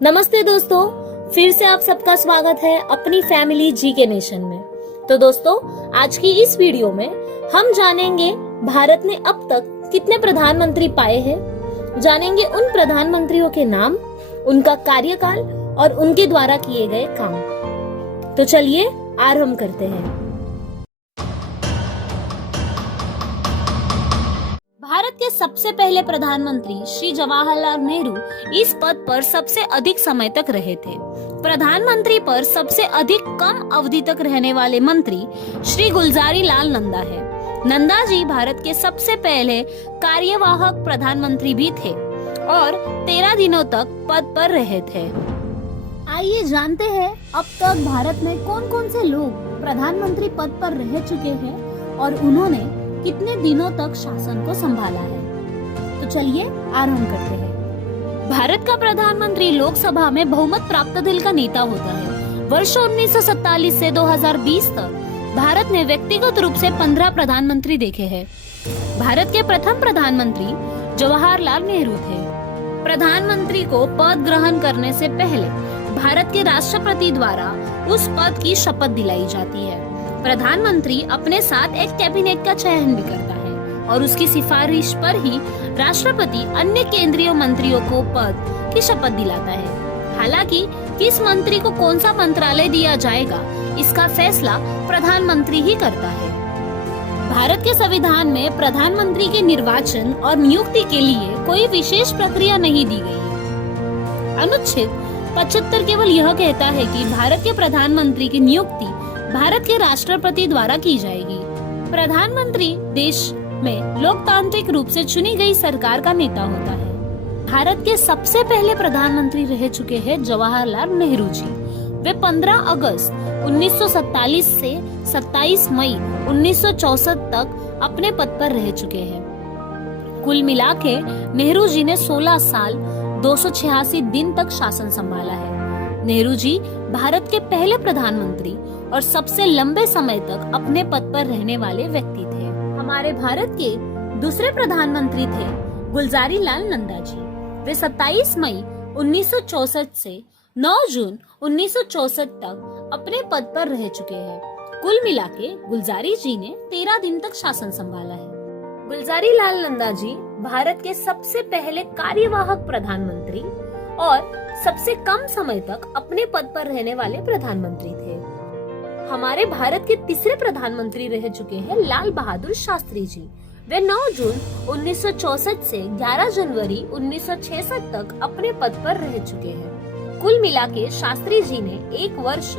नमस्ते दोस्तों, फिर से आप सबका स्वागत है अपनी फैमिली जी के नेशन में। तो दोस्तों, आज की इस वीडियो में हम जानेंगे भारत ने अब तक कितने प्रधानमंत्री पाए हैं। जानेंगे उन प्रधानमंत्रियों के नाम, उनका कार्यकाल और उनके द्वारा किए गए काम। तो चलिए आरंभ करते हैं। भारत के सबसे पहले प्रधानमंत्री श्री जवाहरलाल नेहरू इस पद पर सबसे अधिक समय तक रहे थे। प्रधानमंत्री पर सबसे अधिक कम अवधि तक रहने वाले मंत्री श्री गुलजारी लाल नंदा है। नंदा जी भारत के सबसे पहले कार्यवाहक प्रधानमंत्री भी थे और 13 दिनों तक पद पर रहे थे। आइए जानते हैं अब तक भारत में कौन कौन से लोग प्रधानमंत्री पद पर रह चुके हैं और उन्होंने कितने दिनों तक शासन को संभाला है। तो चलिए आरंभ करते हैं। भारत का प्रधानमंत्री लोकसभा में बहुमत प्राप्त दल का नेता होता है। वर्षों 1947 से 2020 तक भारत ने व्यक्तिगत रूप से 15 प्रधानमंत्री देखे हैं। भारत के प्रथम प्रधानमंत्री जवाहरलाल नेहरू थे। प्रधानमंत्री को पद ग्रहण करने से पहले भारत के राष्ट्रपति द्वारा उस पद की शपथ दिलाई जाती है। प्रधानमंत्री अपने साथ एक कैबिनेट का चयन भी करता है और उसकी सिफारिश पर ही राष्ट्रपति अन्य केंद्रीय मंत्रियों को पद की शपथ दिलाता है। हालांकि किस मंत्री को कौन सा मंत्रालय दिया जाएगा, इसका फैसला प्रधानमंत्री ही करता है। भारत के संविधान में प्रधानमंत्री के निर्वाचन और नियुक्ति के लिए कोई विशेष प्रक्रिया नहीं दी गई है। अनुच्छेद 75 केवल यह कहता है कि भारत के प्रधानमंत्री की नियुक्ति भारत के राष्ट्रपति द्वारा की जाएगी। प्रधानमंत्री देश में लोकतांत्रिक रूप से चुनी गई सरकार का नेता होता है। भारत के सबसे पहले प्रधानमंत्री रह चुके हैं जवाहरलाल नेहरू जी। वे 15 अगस्त 1947 से 27 मई 1964 तक अपने पद पर रह चुके हैं। कुल मिला के नेहरू जी ने 16 साल 286 दिन तक शासन संभाला है। नेहरू जी भारत के पहले प्रधानमंत्री और सबसे लंबे समय तक अपने पद पर रहने वाले व्यक्ति थे। हमारे भारत के दूसरे प्रधानमंत्री थे गुलजारी लाल नंदा जी। वे 27 मई 1964 से 9 जून 1964 तक अपने पद पर रह चुके हैं। कुल मिलाके गुलजारी जी ने 13 दिन तक शासन संभाला है। गुलजारी लाल नंदा जी भारत के सबसे पहले कार्यवाहक प्रधानमंत्री और सबसे कम समय तक अपने पद पर रहने वाले प्रधानमंत्री थे। हमारे भारत के तीसरे प्रधानमंत्री रह चुके हैं लाल बहादुर शास्त्री जी। वे 9 जून 1964 से 11 जनवरी 1966 तक अपने पद पर रह चुके हैं। कुल मिलाके शास्त्री जी ने 1 वर्ष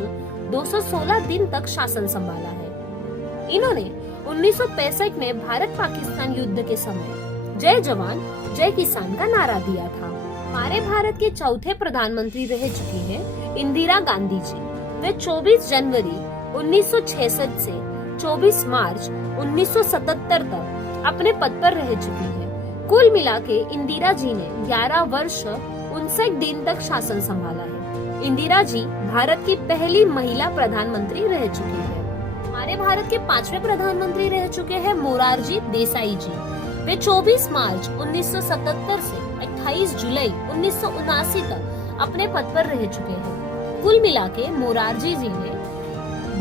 216 दिन तक शासन संभाला है। इन्होंने 1965 में भारत पाकिस्तान युद्ध के समय जय जवान जय किसान का नारा दिया था। हमारे भारत के चौथे प्रधानमंत्री रह चुकी हैं इंदिरा गांधी जी। वे 24 जनवरी 1966 से 24 मार्च 1977 तक अपने पद पर रह चुकी हैं। कुल मिलाके इंदिरा जी ने 11 वर्ष 59 दिन तक शासन संभाला है। इंदिरा जी भारत की पहली महिला प्रधानमंत्री रह चुकी है। हमारे भारत के 5वें प्रधानमंत्री रह चुके हैं मोरारजी देसाई जी। वे 24 मार्च 1977 से 28 जुलाई 1979 तक अपने पद पर रह चुके हैं। कुल मिलाके मोरारजी जी ने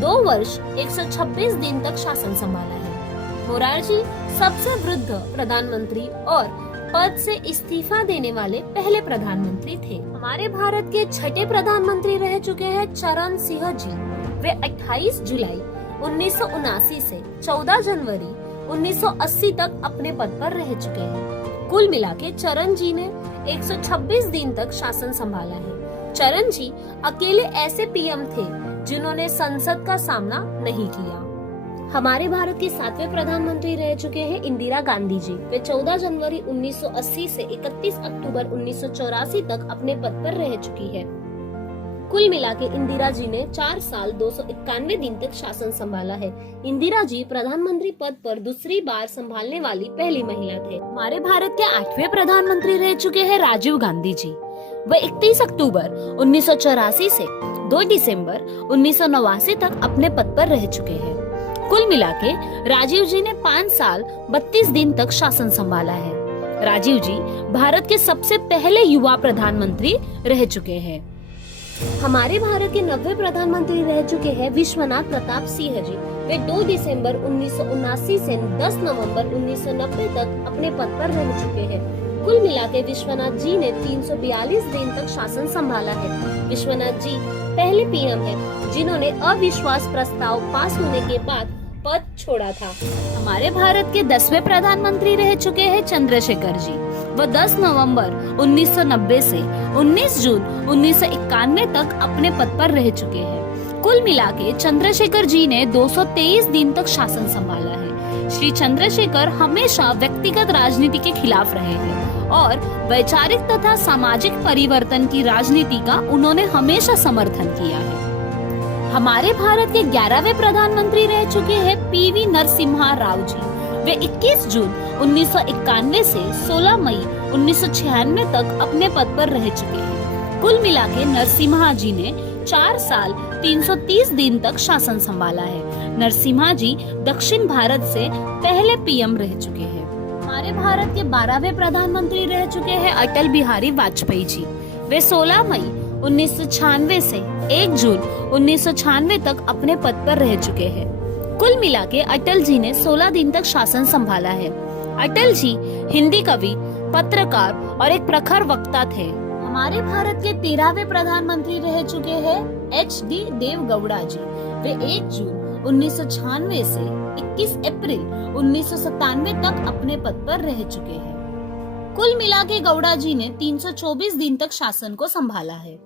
2 वर्ष 126 दिन तक शासन संभाला है। मोरारजी सबसे वृद्ध प्रधानमंत्री और पद से इस्तीफा देने वाले पहले प्रधानमंत्री थे। हमारे भारत के छठे प्रधानमंत्री रह चुके हैं चरण सिंह जी। वे 28 जुलाई 1979 से 14 जनवरी 1980 तक अपने पद पर रह चुके हैं। कुल मिलाके चरण जी ने 126 दिन तक शासन संभाला है। चरण जी अकेले ऐसे पीएम थे जिन्होंने संसद का सामना नहीं किया। हमारे भारत के 7वें प्रधानमंत्री रह चुके हैं इंदिरा गांधी जी। वे 14 जनवरी 1980 से 31 अक्टूबर 1984 तक अपने पद पर रह चुकी है। कुल मिलाके इंदिरा जी ने 4 साल 291 दिन तक शासन संभाला है। इंदिरा जी प्रधानमंत्री पद पर दूसरी बार संभालने वाली पहली महिला थे। हमारे भारत के 8वें प्रधानमंत्री रह चुके हैं राजीव गांधी जी। वह 31 अक्टूबर 1984 से 2 दिसंबर 1989 तक अपने पद पर रह चुके हैं। कुल मिलाके राजीव जी ने 5 साल 32 दिन तक शासन संभाला है। राजीव जी भारत के सबसे पहले युवा प्रधानमंत्री रह चुके हैं। हमारे भारत के 90 प्रधानमंत्री रह चुके हैं विश्वनाथ प्रताप सिंह जी। वे 2 दिसंबर 1979 से 10 नवंबर 1990 तक अपने पद पर रह चुके हैं। कुल मिलाकर विश्वनाथ जी ने 342 दिन तक शासन संभाला है। विश्वनाथ जी पहले पीएम हैं जिन्होंने अविश्वास प्रस्ताव पास होने के बाद पद छोड़ा था। हमारे भारत के 10वें प्रधानमंत्री रह चुके हैं चंद्रशेखर जी। वह 10 नवंबर 1990 से 19 जून 1991 तक अपने पद पर रह चुके हैं। कुल मिलाके चंद्रशेखर जी ने 223 दिन तक शासन संभाला है। श्री चंद्रशेखर हमेशा व्यक्तिगत राजनीति के खिलाफ रहे हैं और वैचारिक तथा सामाजिक परिवर्तन की राजनीति का उन्होंने हमेशा समर्थन किया है। हमारे भारत के 11वें प्रधानमंत्री रह चुके हैं पीवी नरसिम्हा राव जी। वे 21 जून 1991 से 16 मई 1996 तक अपने पद पर रह चुके हैं। कुल मिलाके नरसिम्हा जी ने 4 साल 330 दिन तक शासन संभाला है। नरसिम्हा जी दक्षिण भारत से पहले पीएम रह चुके हैं। हमारे भारत के 12वें प्रधानमंत्री रह चुके हैं अटल बिहारी वाजपेयी जी। वे 16 मई 1996 से 1 जून 1996 तक अपने पद पर रह चुके हैं। कुल मिलाके अटल जी ने 16 दिन तक शासन संभाला है। अटल जी हिंदी कवि, पत्रकार और एक प्रखर वक्ता थे। हमारे भारत के 13वें प्रधानमंत्री रह चुके हैं HD देवगौड़ा जी। वे 1 जून 1996 से 21 अप्रैल 1997 तक अपने पद पर रह चुके हैं। कुल मिला के गौड़ा जी ने 324 दिन तक शासन को संभाला है।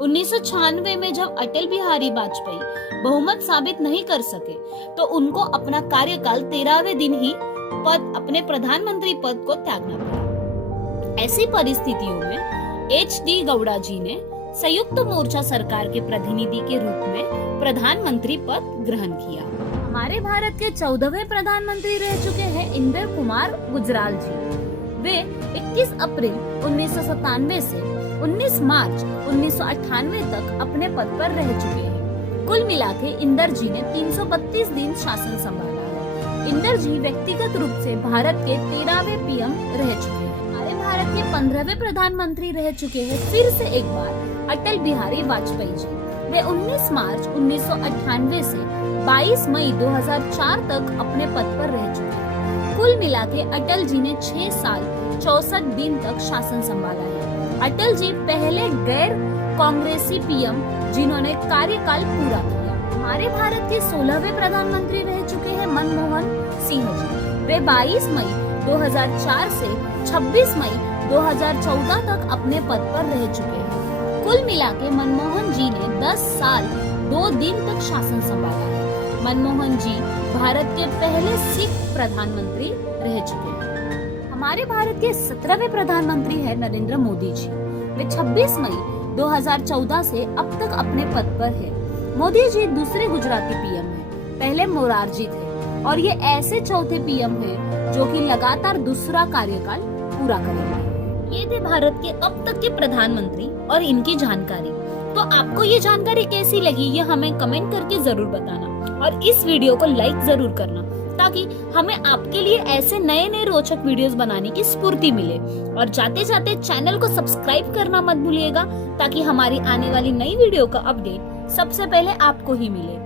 1996 में जब अटल बिहारी वाजपेयी बहुमत साबित नहीं कर सके तो उनको अपना कार्यकाल 13वें दिन ही अपने प्रधानमंत्री पद को त्यागना पड़ा। ऐसी परिस्थितियों में HD गौड़ा जी ने संयुक्त मोर्चा सरकार के प्रतिनिधि के रूप में प्रधानमंत्री पद ग्रहण किया। हमारे भारत के 14वें प्रधानमंत्री रह चुके हैं इंदिरा कुमार गुजराल जी। वे 21 अप्रैल 1997 से 19 मार्च 1998 तक अपने पद पर रह चुके हैं। कुल मिलाके इंदिरा जी ने 332 दिन शासन संभाला है। इंदिरा जी व्यक्तिगत रूप से भारत के 13वें पीएम रह चुके हैं। हमारे भारत के 15वें प्रधानमंत्री रह चुके हैं फिर से एक बार अटल बिहारी वाजपेयी जी। वे 19 मार्च 1998 से 22 मई 2004 तक अपने पद पर रह चुके हैं। कुल मिलाके अटल जी ने 6 साल 64 दिन तक शासन संभाला है। अटल जी पहले गैर कांग्रेसी पीएम जिन्होंने कार्यकाल पूरा किया। हमारे भारत के 16वें प्रधानमंत्री रह चुके हैं मनमोहन सिंह जी। वे 22 मई 2004 से 26 मई 2014 तक अपने पद पर रह चुके हैं। कुल मिलाके मनमोहन जी ने 10 साल 2 दिन तक शासन संभाला है। मनमोहन जी भारत के पहले सिख प्रधानमंत्री रह चुके हैं। हमारे भारत के 17वें प्रधानमंत्री है नरेंद्र मोदी जी। वे 26 मई 2014 से अब तक अपने पद पर है। मोदी जी दूसरे गुजराती पीएम हैं। पहले मोरारजी थे और ये ऐसे चौथे पीएम हैं जो कि लगातार दूसरा कार्यकाल पूरा करेंगे। ये थे भारत के अब तक के प्रधानमंत्री और इनकी जानकारी। तो आपको ये जानकारी कैसी लगी ये हमें कमेंट करके जरूर बताना और इस वीडियो को लाइक जरूर करना ताकि हमें आपके लिए ऐसे नए नए रोचक वीडियोस बनाने की स्फूर्ति मिले। और जाते जाते चैनल को सब्सक्राइब करना मत भूलिएगा ताकि हमारी आने वाली नई वीडियो का अपडेट सबसे पहले आपको ही मिले।